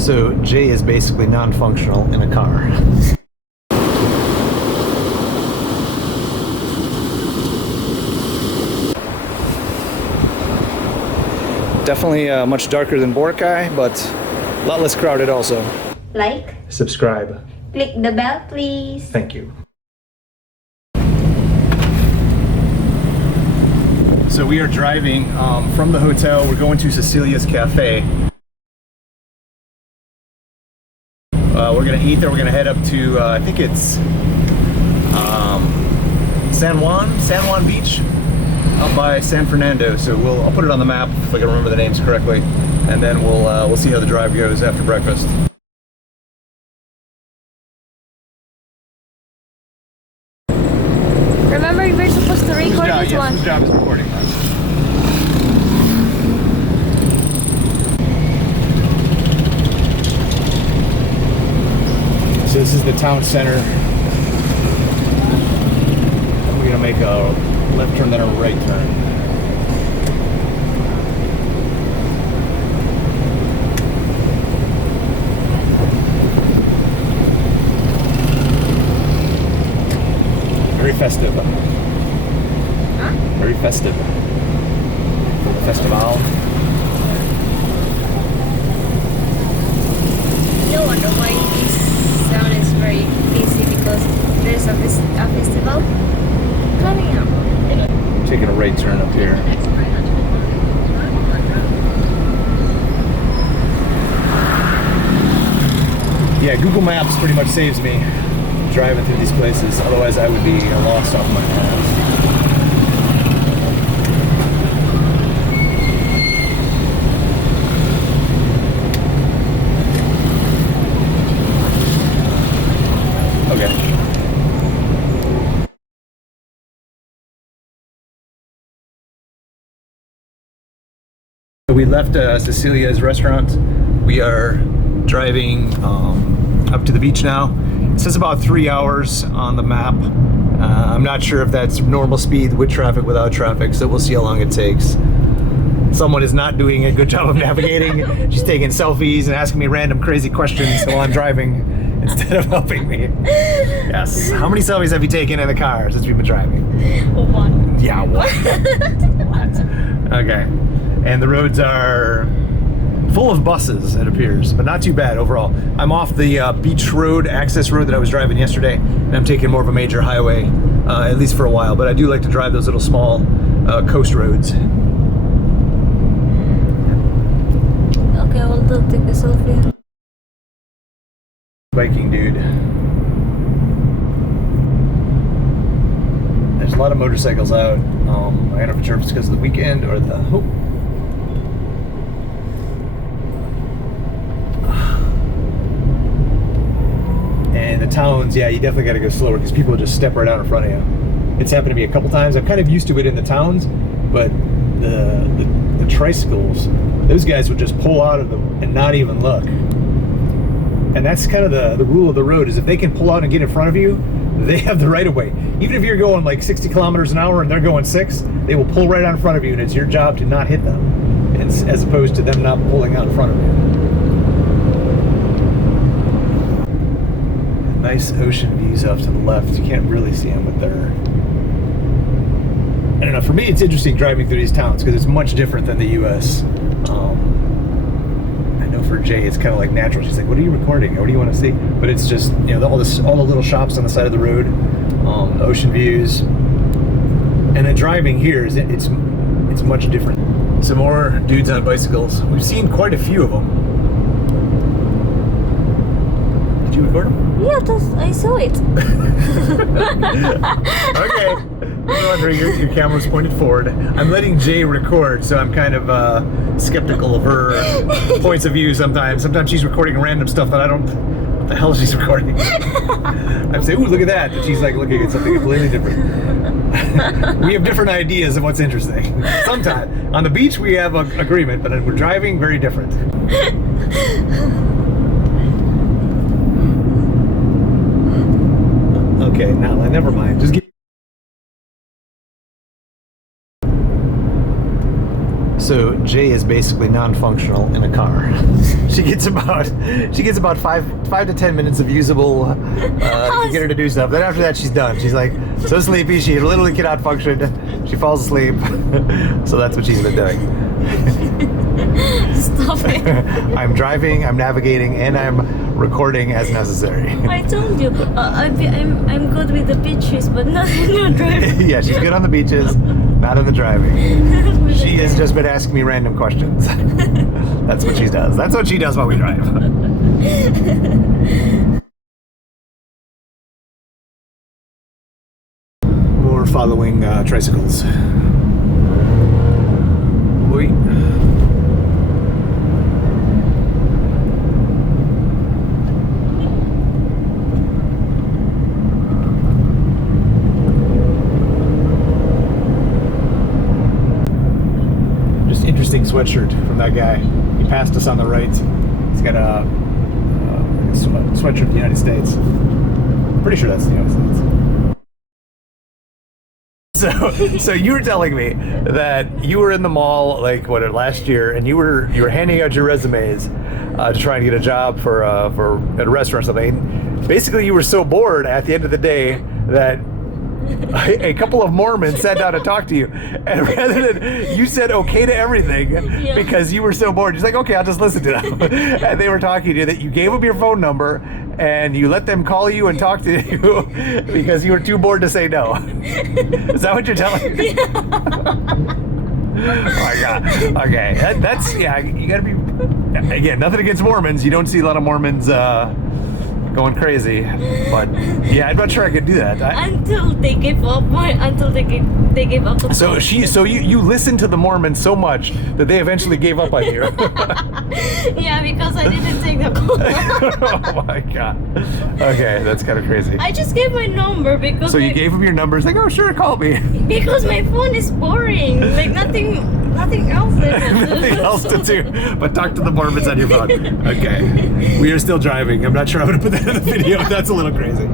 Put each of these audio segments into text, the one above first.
So Jay is basically non-functional in a car. Definitely much darker than Boracay, but a lot less crowded also. Like, Subscribe. click the bell, please. Thank you. So we are driving from the hotel. We're going to Cecilia's Cafe. We're gonna eat there. We're gonna head up to I think it's San Juan Beach, up by San Fernando. So I'll put it on the map if I can remember the names correctly, and then we'll see how the drive goes after breakfast. Remember, we were supposed to record this one. Whose job is recording that? So this is the town center. We're gonna make a left turn, then a right turn. Very festive. Huh? Very festive. For the festival. No wonder why this town is very busy, because there's a festival coming up. Taking a right turn up here. Yeah, Google Maps pretty much saves me driving through these places. Otherwise, I would be lost off my path. Okay. We left Cecilia's restaurant. We are driving up to the beach now. It says about 3 hours on the map. I'm not sure if that's normal speed with traffic, without traffic, so we'll see how long it takes. Someone is not doing a good job of navigating. She's taking selfies and asking me random crazy questions while I'm driving instead of helping me. Yes. How many selfies have you taken in the car since we've been driving? One. Yeah, one. What? Okay. And the roads are full of buses, it appears, but not too bad overall. I'm off the beach road, access road that I was driving yesterday, and I'm taking more of a major highway, at least for a while, but I do like to drive those little small coast roads. Okay, we'll take a selfie. Biking dude. There's a lot of motorcycles out. I don't know if it's because of the weekend or the... Oh. And the towns, yeah, you definitely got to go slower because people just step right out in front of you. It's happened to me a couple times. I'm kind of used to it in the towns, but the tricycles, those guys would just pull out of them and not even look. And that's kind of the rule of the road, is if they can pull out and get in front of you, they have the right of way. Even if you're going like 60 kilometers an hour and they're going 6, they will pull right out in front of you, and it's your job to not hit them, as opposed to them not pulling out in front of you. Nice ocean views off to the left. You can't really see them, but they're... I don't know, for me it's interesting driving through these towns because it's much different than the US. I know for Jay it's kind of like natural. She's like, what are you recording? What do you want to see? But it's just, you know, all the little shops on the side of the road, the ocean views. And then driving here, it's much different. Some more dudes on bicycles. We've seen quite a few of them. Did you record them? Yeah, I saw it. Okay. I'm wondering, your camera's pointed forward. I'm letting Jay record, so I'm kind of skeptical of her points of view sometimes. Sometimes she's recording random stuff that I don't... What the hell is she recording? I'm saying, ooh, look at that. And she's like looking at something completely different. We have different ideas of what's interesting. Sometimes. On the beach, we have an agreement, but when we're driving, very different. Okay, now never mind. Just get... So Jay is basically non-functional in a car. She gets about 5 to 10 minutes of usable to get her to do stuff. Then after that, she's done. She's like so sleepy. She literally cannot function. She falls asleep. So that's what she's been doing. Stop it. I'm driving, I'm navigating, and I'm recording as necessary. I told you, I'm good with the beaches, but not driving. Yeah, she's good on the beaches, not in the driving. She has just been asking me random questions. That's what she does. That's what she does while we drive. More following tricycles. Wait. Interesting sweatshirt from that guy. He passed us on the right. He's got a sweatshirt of the United States. Pretty sure that's the United States. So you were telling me that you were in the mall like last year, and you were handing out your resumes to try and get a job for at a restaurant or something. Basically, you were so bored at the end of the day that a couple of Mormons sat down to talk to you, and rather than you said okay to everything because you were so bored, you're like, okay, I'll just listen to them. And they were talking to you, that you gave them your phone number and you let them call you and talk to you because you were too bored to say no. Is that what you're telling me? Yeah. Oh my God. Okay, that's you gotta be, again, nothing against Mormons. You don't see a lot of Mormons going crazy, but yeah, I'm not sure I could do that. Until they gave up they gave up the So you listened to the Mormons so much that they eventually gave up on you. Yeah, because I didn't take the call. Oh my God. Okay, that's kind of crazy. I just gave my number because. So you gave him your number. He's like, oh sure, call me. Because my phone is boring. Like nothing else. Nothing else to do but talk to the Mormons on your phone. Okay, we are still driving. I'm not sure I'm gonna put that in the video. That's a little crazy.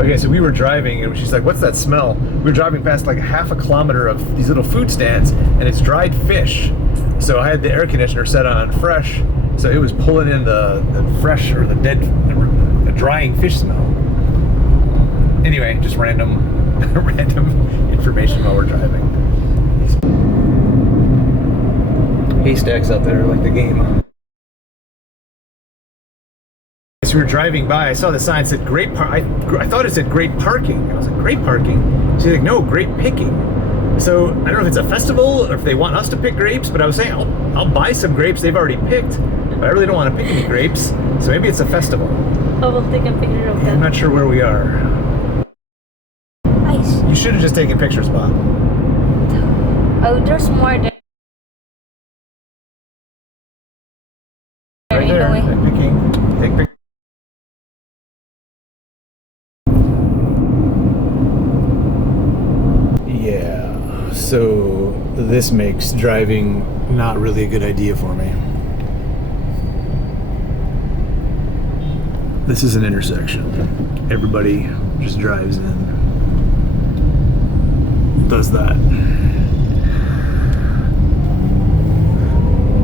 Okay, so we were driving and she's like, what's that smell? We were driving past like half a kilometer of these little food stands, and it's dried fish. So I had the air conditioner set on fresh, so it was pulling in the fresh or the drying fish smell. Anyway, just random information while we're driving. Haystacks out there like the game. As we were driving by, I saw the sign that said great I thought it said great parking. I was like, great parking? She's like, no, great picking. So I don't know if it's a festival or if they want us to pick grapes, but I was saying I'll buy some grapes they've already picked, but I really don't want to pick any grapes. So maybe it's a festival. Oh, we'll take a picture of that. I'm not sure where we are. You should have just taken pictures, Bob. Oh, there's more there. Right there. Take pictures. Yeah, so this makes driving not really a good idea for me. This is an intersection. Everybody just drives in. Does that.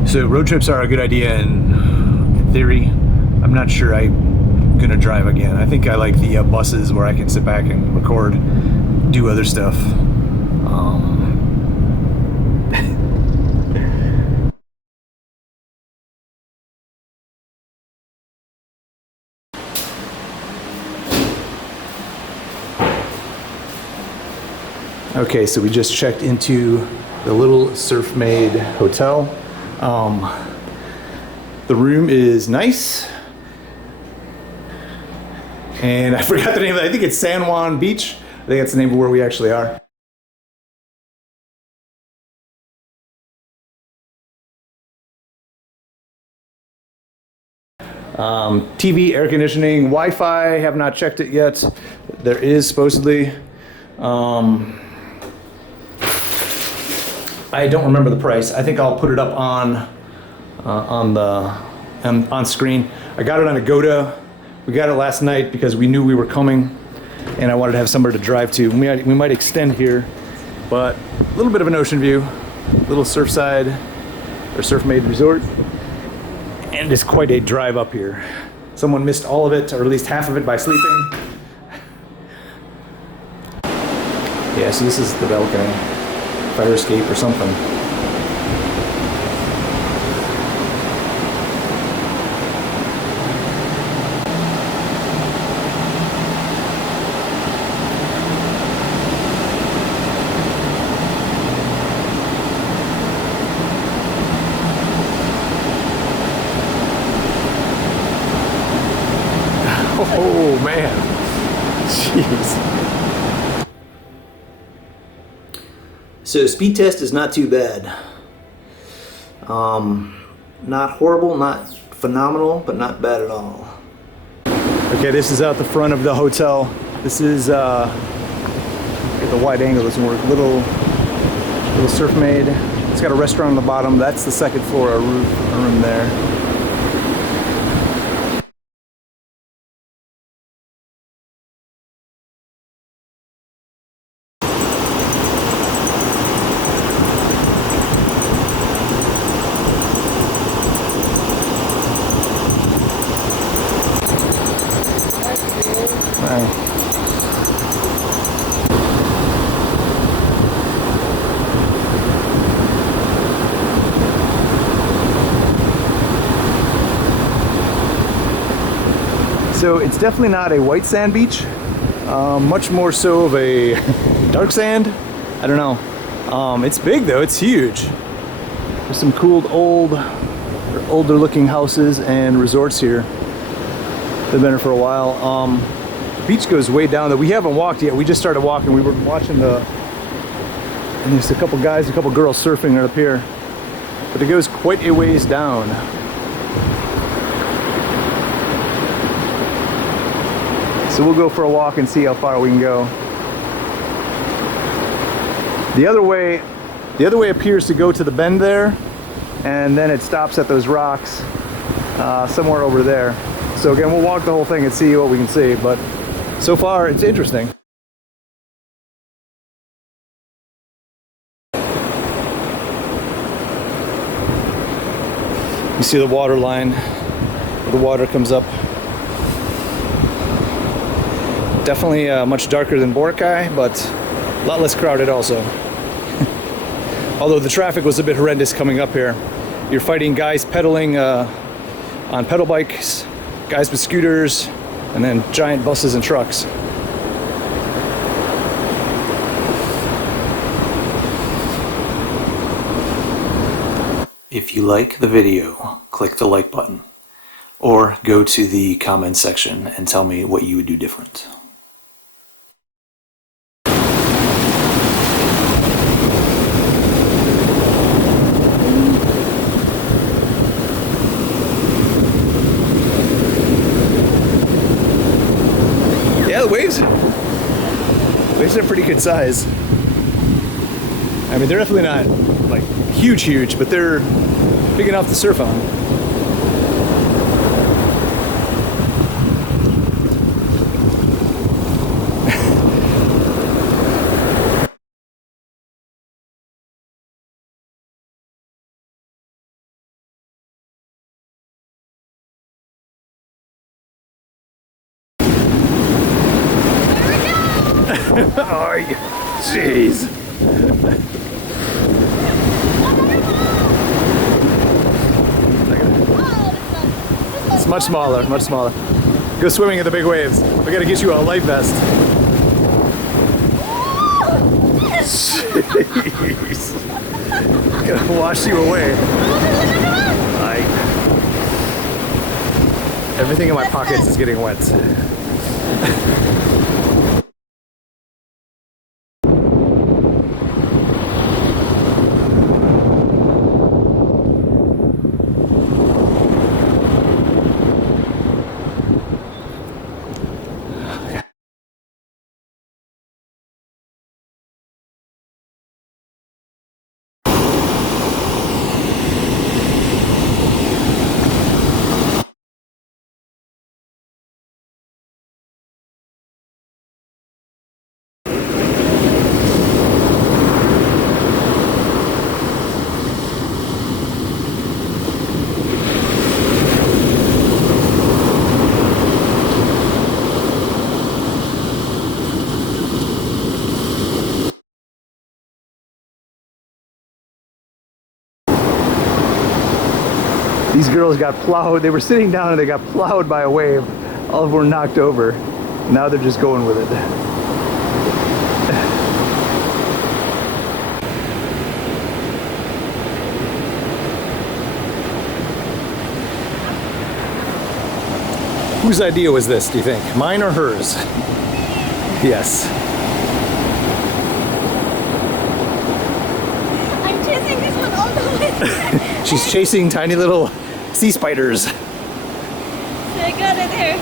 So road trips are a good idea in theory. I'm not sure I'm gonna drive again. I think I like the buses where I can sit back and record, do other stuff. Okay, so we just checked into the Little Surf Made Hotel. The room is nice. And I forgot the name of it. I think it's San Juan Beach. I think that's the name of where we actually are. TV, air conditioning, Wi-Fi, have not checked it yet. There is supposedly. I don't remember the price. I think I'll put it up on screen. I got it on Agoda. We got it last night because we knew we were coming, and I wanted to have somewhere to drive to. We might extend here, but a little bit of an ocean view. little surfside or surf-made resort, and it's quite a drive up here. Someone missed all of it, or at least half of it, by sleeping. Yeah, so this is the balcony, fire escape or something. Oh man, jeez. So speed test is not too bad. Not horrible, not phenomenal, but not bad at all. Okay, this is out the front of the hotel. This is get the wide angle doesn't work. Little surf made. It's got a restaurant on the bottom. That's the second floor, a room there. So it's definitely not a white sand beach, much more so of a dark sand. I don't know. It's big though, it's huge. There's some cool older looking houses and resorts here. They've been here for a while. The beach goes way down though. We haven't walked yet, we just started walking. We were watching and there's a couple guys, a couple girls surfing right up here. But it goes quite a ways down. So we'll go for a walk and see how far we can go. The other way appears to go to the bend there, and then it stops at those rocks somewhere over there. So again, we'll walk the whole thing and see what we can see, but so far it's interesting. You see the water line, where the water comes up. Definitely much darker than Boracay, but a lot less crowded also. Although the traffic was a bit horrendous coming up here. You're fighting guys pedaling on pedal bikes, guys with scooters, and then giant buses and trucks. If you like the video, click the like button, or go to the comment section and tell me what you would do different. The waves are pretty good size. I mean, they're definitely not like huge, but they're big enough to surf on. Oh, jeez. It's much smaller, much smaller. Go swimming in the big waves. We gotta get you a life vest. Jeez. Gotta wash you away. Everything in my pockets is getting wet. These girls got plowed. They were sitting down and they got plowed by a wave. All of them were knocked over. Now they're just going with it. Whose idea was this, do you think? Mine or hers? Yes. I'm chasing this one all the way. She's chasing tiny little sea spiders. I got it there.